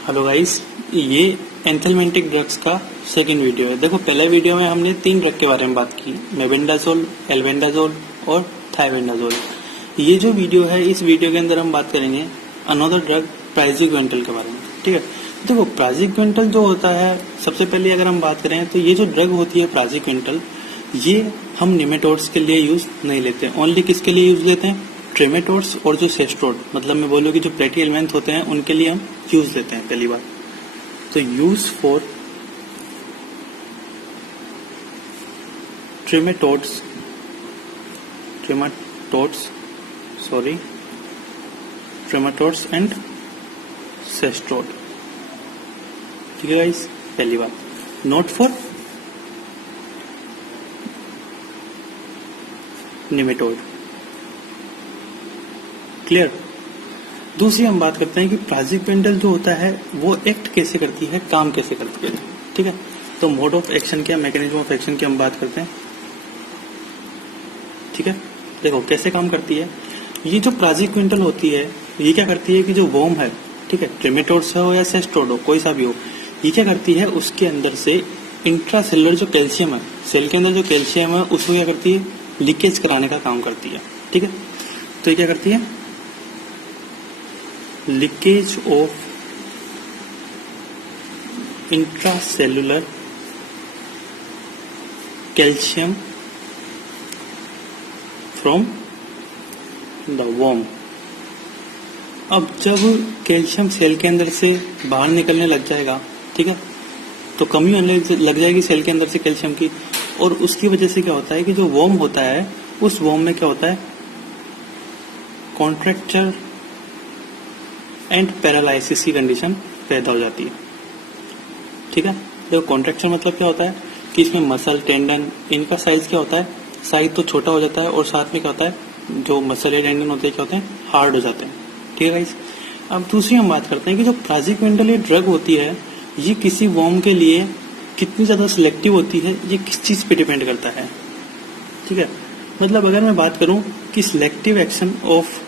Hello guys, ये एंथेल्मेंटिक drugs का second video है। देखो, पहले वीडियो में हमने 3 ड्रग के बारे में बात की, मेबेंडाजोल, एल्बेंडाजोल और थाइबेंडाजोल। ये जो वीडियो है, इस वीडियो के अंदर हम बात करेंगे अनदर ड्रग प्राइजिक्विंटल के बारे में। ठीक है, देखो प्राइजिक्विंटल जो होता है, सबसे पहले अगर हम बात करें तो ये जो ड्रग होती है प्राइजिक्विंटल, ये हम निमेटोड्स के लिए यूज नहीं लेते। ओनली किसके लिए यूज लेते हैं? ट्रेमेटोड्स और जो सेस्ट्रोड, मतलब मैं बोलूँ कि जो प्लेटी एलिमेंट होते हैं उनके लिए हम यूज लेते हैं पहली बार। तो यूज फॉर ट्रेमेटोड्स एंड सेस्ट्रोड। ठीक है गाइस, पहली बात। Not for nematode. क्लियर। दूसरी हम बात करते हैं कि प्राइजिक्विंटल जो होता है वो एक्ट कैसे करती है, काम कैसे करती है। ठीक है, तो मोड ऑफ एक्शन क्या, मैकेनिज्म ऑफ एक्शन की हम बात करते हैं। ठीक है, देखो कैसे काम करती है। ये जो प्राइजिक्विंटल होती है, ये क्या करती है कि जो वॉर्म है, ठीक है, ट्रेमेटोड्स हो या सेस्ट्रोड हो, कोई सा भी हो, ये क्या करती है, उसके अंदर से इंट्रासेलुलर जो कैल्शियम है, सेल के अंदर जो कैल्शियम है, उसको क्या करती है, लीकेज कराने का काम करती है। ठीक है, तो ये क्या करती है, leakage of intracellular calcium from the worm. अब जब कैल्शियम सेल के अंदर से बाहर निकलने लग जाएगा, ठीक है, तो कमी होने लग जाएगी सेल के अंदर से कैल्शियम की, और उसकी वजह से क्या होता है कि जो वॉर्म होता है, उस वॉर्म में क्या होता है, कॉन्ट्रैक्चर एंड पैरालाइसिस की कंडीशन पैदा हो जाती है। ठीक है, देखो कॉन्ट्रैक्चर मतलब क्या होता है कि इसमें मसल, टेंडन, इनका साइज क्या होता है, साइज तो छोटा हो जाता है, और साथ में क्या होता है, जो मसल या टेंडन होते हैं क्या होते हैं, हार्ड हो जाते हैं। ठीक है गाइस, अब दूसरी हम बात करते हैं कि जो प्राइजिक्विंटल ड्रग होती है, ये किसी वॉर्म के लिए कितनी ज्यादा सिलेक्टिव होती है, ये किस चीज पे डिपेंड करता है। ठीक है, मतलब अगर मैं बात करूं कि selective action of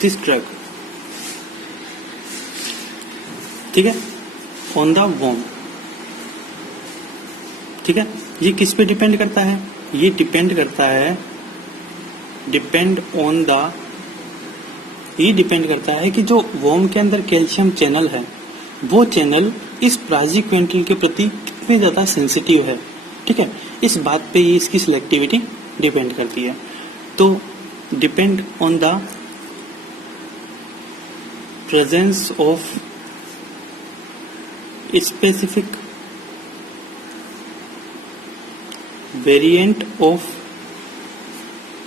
this drug, ठीक है, ऑन द वॉर्म। ठीक है, ये किस पे डिपेंड करता है, ये डिपेंड करता है कि जो वॉर्म के अंदर कैल्शियम चैनल है, वो चैनल इस प्राइजिक्विंटल के प्रति कितने ज्यादा सेंसिटिव है। ठीक है, इस बात पे ये इसकी सिलेक्टिविटी डिपेंड करती है। तो depend on the presence of specific variant of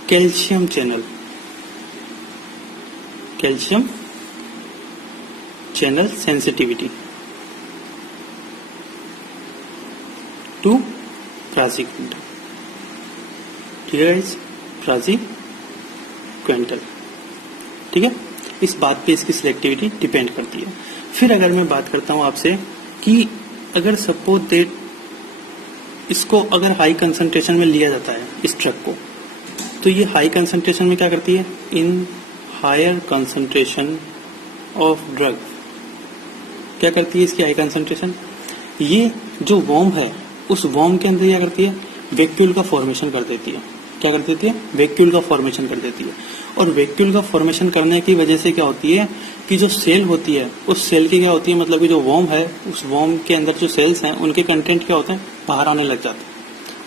calcium channel sensitivity to praziquantel. ठीक है गाइस, प्राइजिक्विंटल। ठीक है, इस बात पे इसकी सिलेक्टिविटी डिपेंड करती है। फिर अगर मैं बात करता हूं आपसे कि अगर सपोज दैट इसको अगर हाई कंसंट्रेशन में लिया जाता है इस ड्रग को, तो ये हाई कंसंट्रेशन में क्या करती है, in higher concentration of drug क्या करती है, इसकी हाई कंसंट्रेशन, ये जो वॉर्म है, उस वॉर्म के अंदर क्या करती है, वैक्यूल का फॉर्मेशन कर देती है। क्या कर देती है, वैक्यूल का फॉर्मेशन कर देती है। और वैक्यूल का फॉर्मेशन करने की वजह से क्या होती है कि जो सेल होती है, उस सेल की क्या होती है, मतलब कि जो वॉर्म है, उस वॉर्म के अंदर जो सेल्स हैं, उनके कंटेंट क्या होते हैं, बाहर आने लग जाते हैं।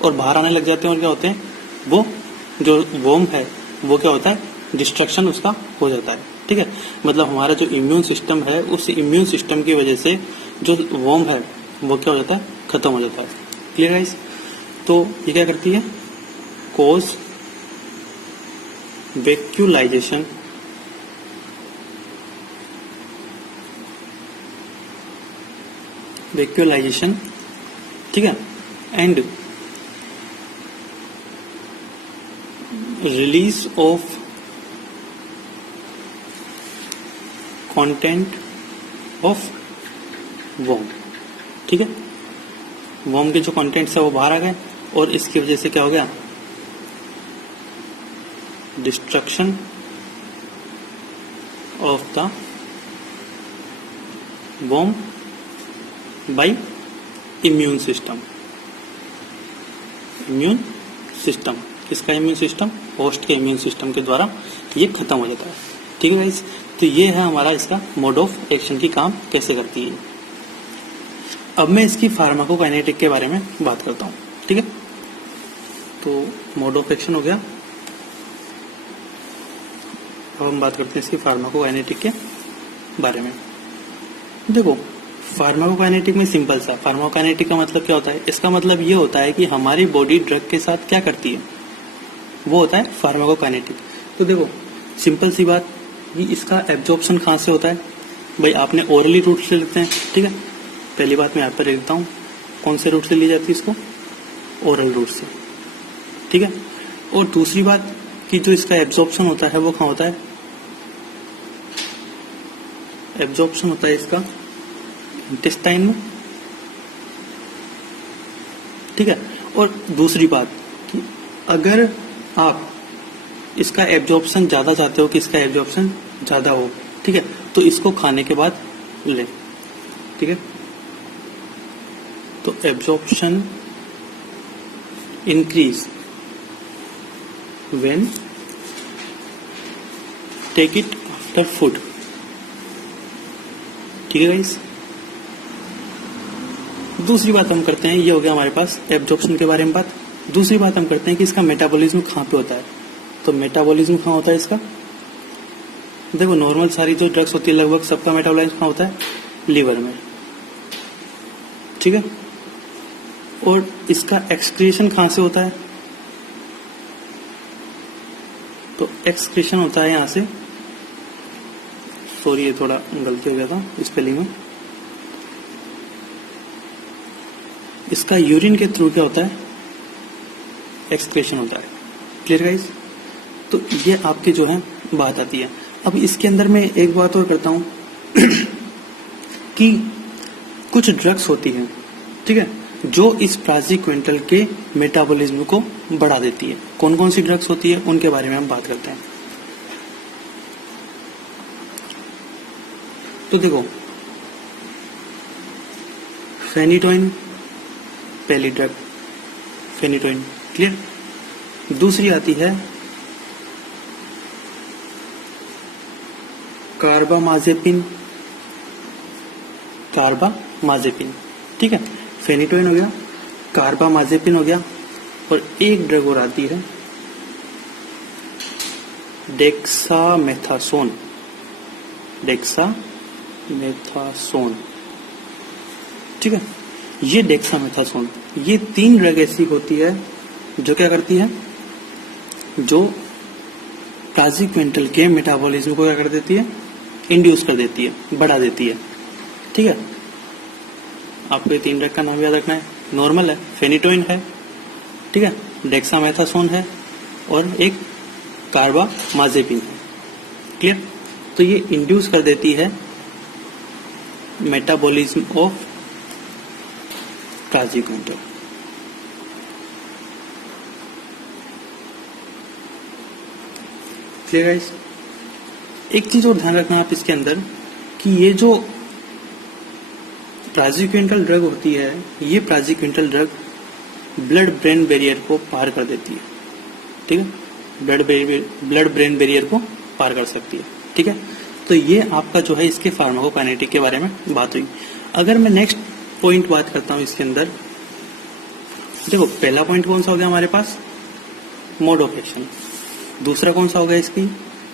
और बाहर आने लग जाते हैं, और क्या होते हैं, वो जो वॉर्म है वो क्या होता है, डिस्ट्रक्शन उसका हो जाता है। ठीक है, मतलब हमारा जो इम्यून सिस्टम है, उस इम्यून सिस्टम की वजह से जो वॉर्म है वो क्या हो जाता है, खत्म हो जाता है। क्लियर गाइस, तो ये क्या करती है, cause vacuolization ठीक है, and release of content of worm. ठीक है, वॉर्म के जो कंटेंट्स है वो बाहर आ गए, और इसकी वजह से क्या हो गया, destruction of the worm by immune system. Immune system, किसका इम्यून सिस्टम? होस्ट के इम्यून सिस्टम के द्वारा ये खत्म हो जाता है। ठीक है गाइस, तो ये है हमारा इसका मोड ऑफ एक्शन की काम कैसे करती है। अब मैं इसकी फार्माकोकाइनेटिक के बारे में बात करता हूँ। ठीक है, तो मोड ऑफ एक्शन हो गया। अब हम बात करते हैं इसकी फार्माकोकाइनेटिक के बारे में। देखो, फार्माकोकाइनेटिक में सिंपल सा, फार्माकोकाइनेटिक का मतलब क्या होता है? इसका मतलब ये होता है कि हमारी बॉडी ड्रग के साथ क्या करती है, वो होता है फार्माकोकाइनेटिक। तो देखो सिंपल सी बात, ये इसका एब्जॉर्प्शन कहाँ से होता है? भाई आपने ओरली रूट से लेते हैं। ठीक है, पहली बात मैं यहाँ पर लिखता हूँ, कौन से रूट से ली जाती है इसको? ओरल रूट से। ठीक है, और दूसरी बात कि जो इसका एब्जॉर्प्शन होता है वो कहाँ होता है? एब्जॉर्प्शन होता है इसका इंटेस्टाइन में। ठीक है, और दूसरी बात कि अगर आप इसका एब्जॉर्प्शन ज्यादा चाहते हो कि इसका एब्जॉर्प्शन ज्यादा हो, ठीक है, तो इसको खाने के बाद ले। ठीक है, तो absorption increase when take it after food. ठीक है गाइस, दूसरी बात हम करते हैं, ये हो गया हमारे पास एब्जॉर्प्शन के बारे में बात। दूसरी बात हम करते हैं कि इसका मेटाबॉलिज्म कहाँ पे होता है। तो मेटाबॉलिज्म कहाँ होता है इसका? देखो नॉर्मल सारी जो ड्रग्स होती है लगभग सबका मेटाबॉलिज्म कहाँ होता है? लीवर में। ठीक है, और इसका एक्सक्रीशन कहाँ से होता है? तो एक्सक्रीशन होता है यहाँ से, सॉरी ये थोड़ा गलती हो गया था स्पेलिंग में। इसका यूरिन के थ्रू क्या होता है? एक्सक्रीशन होता है। Clear guys? तो ये आपकी जो है बात आती है। अब इसके अंदर मैं एक बात और करता हूं कि कुछ ड्रग्स होती हैं, ठीक है, जो इस प्राज़िक्विंटल के मेटाबॉलिज्म को बढ़ा देती है। कौन कौन सी ड्रग्स होती है उनके बारे में हम बात करते हैं। तो देखो, फेनिटोइन पहली ड्रग, फेनिटोइन। क्लियर? दूसरी आती है कार्बामाजेपिन। कार्बामाजेपिन, ठीक है, फेनिटोइन हो गया, कार्बामाजेपिन हो गया, और एक ड्रग और आती है डेक्सामेथासोन। डेक्सामेथासोन, ठीक है, ये डेक्सामेथासोन, ये तीन ड्रग ऐसी होती है जो क्या करती है, जो प्राज़िक्विंटल के मेटाबॉलिज्म को क्या कर देती है? इंड्यूस कर देती है, बढ़ा देती है। ठीक है, आपको ये तीन ड्रग का नाम याद रखना है। नॉर्मल है, फेनिटोइन है, ठीक है, डेक्सामेथासोन है, और एक कार्बामाजेपिन है। क्लियर? तो ये इंड्यूस कर देती है metabolism of praziquantel. Clear guys? एक चीज और ध्यान रखना आप इसके अंदर कि ये जो प्राज़िक्विंटल ड्रग होती है, ये प्राज़िक्विंटल ड्रग ब्लड ब्रेन बैरियर को पार कर देती है। ठीक है, ब्लड ब्रेन बैरियर को पार कर सकती है। ठीक है, तो ये आपका जो है इसके फार्माकोकाइनेटिक के बारे में बात हुई। अगर मैं नेक्स्ट पॉइंट बात करता हूं इसके अंदर, देखो पहला पॉइंट कौन सा हो गया हमारे पास? Mode of action. दूसरा कौन सा हो गया इसकी?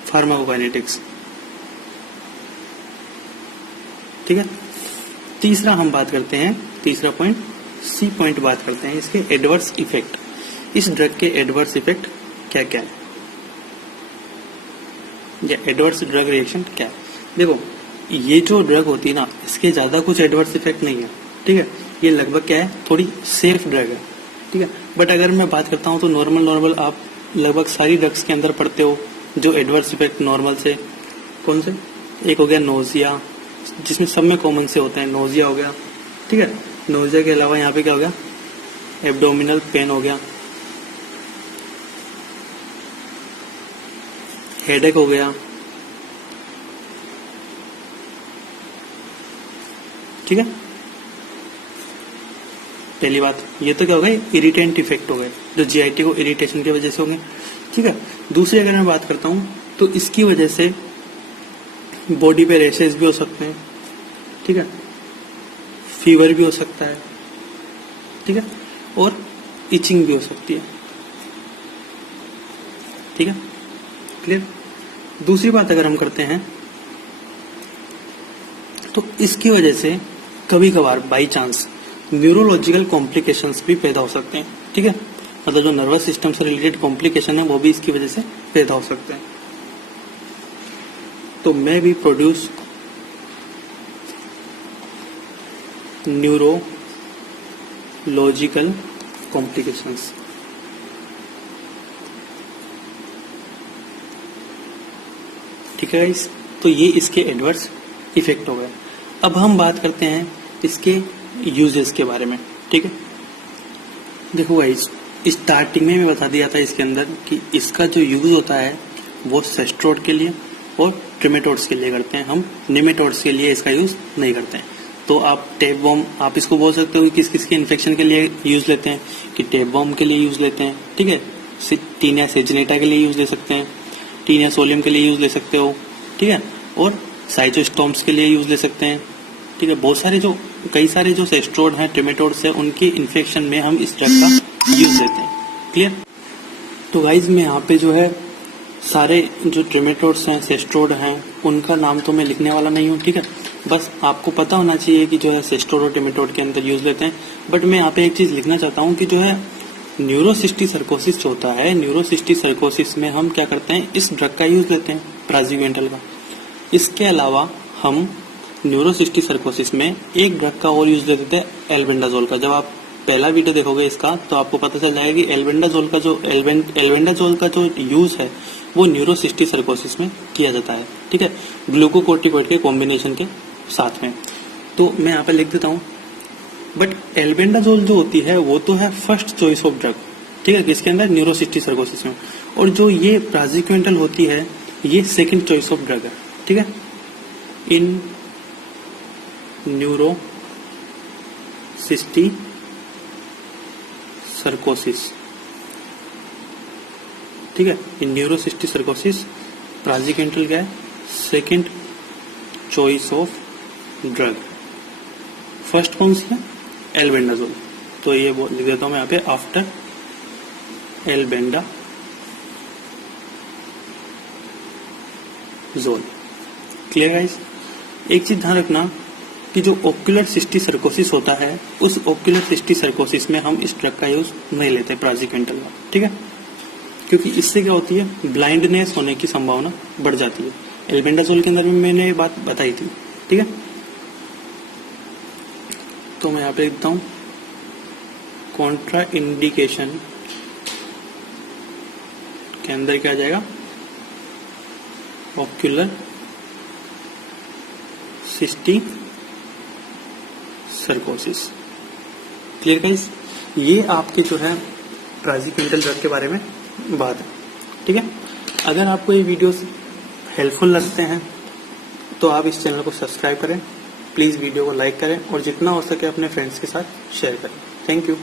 फार्माकोकाइनेटिक्स। ठीक है, तीसरा हम बात करते हैं, तीसरा पॉइंट सी पॉइंट बात करते हैं इसके एडवर्स इफेक्ट। इस ड्रग के एडवर्स इफेक्ट क्या क्या है, या एडवर्स ड्रग रिएक्शन क्या है? देखो ये जो ड्रग होती है ना, इसके ज्यादा कुछ एडवर्स इफेक्ट नहीं है। ठीक है, ये लगभग क्या है, थोड़ी सेफ ड्रग है। ठीक है, बट अगर मैं बात करता हूँ तो नॉर्मल आप लगभग सारी ड्रग्स के अंदर पढ़ते हो जो एडवर्स इफेक्ट नॉर्मल से, कौन से? एक हो गया नोजिया, जिसमें सब में कॉमन से होते हैं, नोजिया हो गया। ठीक है, नोजिया के अलावा यहाँ पे क्या हो गया? एब्डोमिनल पेन हो गया। हेडेक हो गया, ठीक है। पहली बात ये तो क्या हो गई, इरिटेंट इफेक्ट हो गए जो जीआईटी को इरिटेशन की वजह से हो गए, ठीक है। दूसरी अगर मैं बात करता हूँ तो इसकी वजह से बॉडी पे रैशेस भी हो सकते हैं, ठीक है, फीवर भी हो सकता है, ठीक है, और इचिंग भी हो सकती है, ठीक है, क्लियर। दूसरी बात अगर हम करते हैं तो इसकी वजह से कभी कभार बाई चांस न्यूरोलॉजिकल कॉम्प्लिकेशंस भी पैदा हो सकते हैं, ठीक है। मतलब जो नर्वस सिस्टम से रिलेटेड कॉम्प्लिकेशन है वो भी इसकी वजह से पैदा हो सकते हैं। तो मैं भी प्रोड्यूस न्यूरोलॉजिकल कॉम्प्लिकेशंस, ठीक है गाइस। तो ये इसके एडवर्स इफेक्ट हो गए। अब हम बात करते हैं इसके यूजेस के बारे में, ठीक है। देखो गाइस, स्टार्टिंग में बता दिया था इसके अंदर कि इसका जो यूज होता है वो सेस्ट्रोड के लिए और ट्रिमेटोड्स के लिए करते हैं, हम निमेटोड्स के लिए इसका यूज नहीं करते हैं। तो आप टेप वॉर्म, आप इसको बोल सकते हो कि किस किस के इन्फेक्शन के लिए यूज लेते हैं, कि टेप वॉर्म के लिए यूज लेते हैं, ठीक है, टीनिया सेजनेटा के लिए यूज ले सकते हैं, टीनिया सोलियम के लिए यूज ले सकते हो, ठीक है, और साइटोस्टोम्स के लिए यूज ले सकते हैं, ठीक है। बहुत सारे जो कई सारे जो सेस्ट्रोड हैं, ट्रिमेटोड्स हैं, उनके इन्फेक्शन में हम इस ड्रग का यूज लेते हैं, क्लियर। तो गाइज मैं यहाँ पे जो है सारे जो ट्रिमेटोड्स हैं, सेस्ट्रोड हैं, उनका नाम तो मैं लिखने वाला नहीं हूँ, ठीक है। बस आपको पता होना चाहिए कि जो है सेस्ट्रोड और ट्रिमेटोड के अंदर यूज लेते हैं। बट मैं यहाँ पे एक चीज लिखना चाहता हूँ कि जो है न्यूरोसिस्टिक सर्कोसिस जो होता है, न्यूरोसिस्टिक सर्कोसिस में हम क्या करते हैं, इस ड्रग का यूज लेते हैं, प्राजिक्वेंटल का। इसके अलावा हम न्यूरोसिस्टिक सर्कोसिस में एक ड्रग का और यूज लेते हैं, एल्बेंडाजोल का। जब आप पहला वीडियो देखोगे इसका तो आपको पता चल जाएगा कि एल्बेंडाजोल का जो यूज है वो न्यूरोसिस्टिक सर्कोसिस में किया जाता है, ठीक है, ग्लूकोकोर्टिकोइड के कॉम्बिनेशन के साथ में। तो मैं यहाँ पे लिख देता हूँ, बट एल्बेंडाजोल जो होती है वो तो है फर्स्ट चॉइस ऑफ ड्रग, ठीक है, किसके अंदर, न्यूरोसिस्टिक सर्कोसिस में। और जो ये प्राजिक्वेंटल होती है ये सेकंड चॉइस ऑफ ड्रग है, ठीक है, इन न्यूरोसिस्टिक सर्कोसिस, ठीक है। इन न्यूरोसिस्टिक सर्कोसिस प्राजिक्वेंटल क्या है, second choice of drug. First कौन सी है, एल्बेंडाजोल। तो ये लिख देता हूं मैं यहाँ पे, आफ्टर एल्बेंडाजोल, क्लियर गाइस। एक चीज ध्यान रखना कि जो ओक्यूलर सिस्टिक सर्कोसिस होता है उस ओक्यूलर सिस्टिक सर्कोसिस में हम इस ड्रग का यूज नहीं लेते, प्राजिक्वेंटल का, ठीक है, क्योंकि इससे क्या होती है, ब्लाइंडनेस होने की संभावना बढ़ जाती है। एल्बेंडाजोल के अंदर में मैंने ये बात बताई थी, ठीक है। तो मैं यहाँ पे लिखता हूं, कॉन्ट्रा इंडिकेशन के अंदर क्या आ जाएगा, ओक्यूलर सिस्टिक सर्कोसिस, क्लियर गाइस। ये आपके जो है प्राजिक्वेंटल ड्रग के बारे में बात है, ठीक है। अगर आपको ये वीडियोस हेल्पफुल लगते हैं तो आप इस चैनल को सब्सक्राइब करें, प्लीज वीडियो को लाइक करें और जितना हो सके अपने फ्रेंड्स के साथ शेयर करें। Thank you.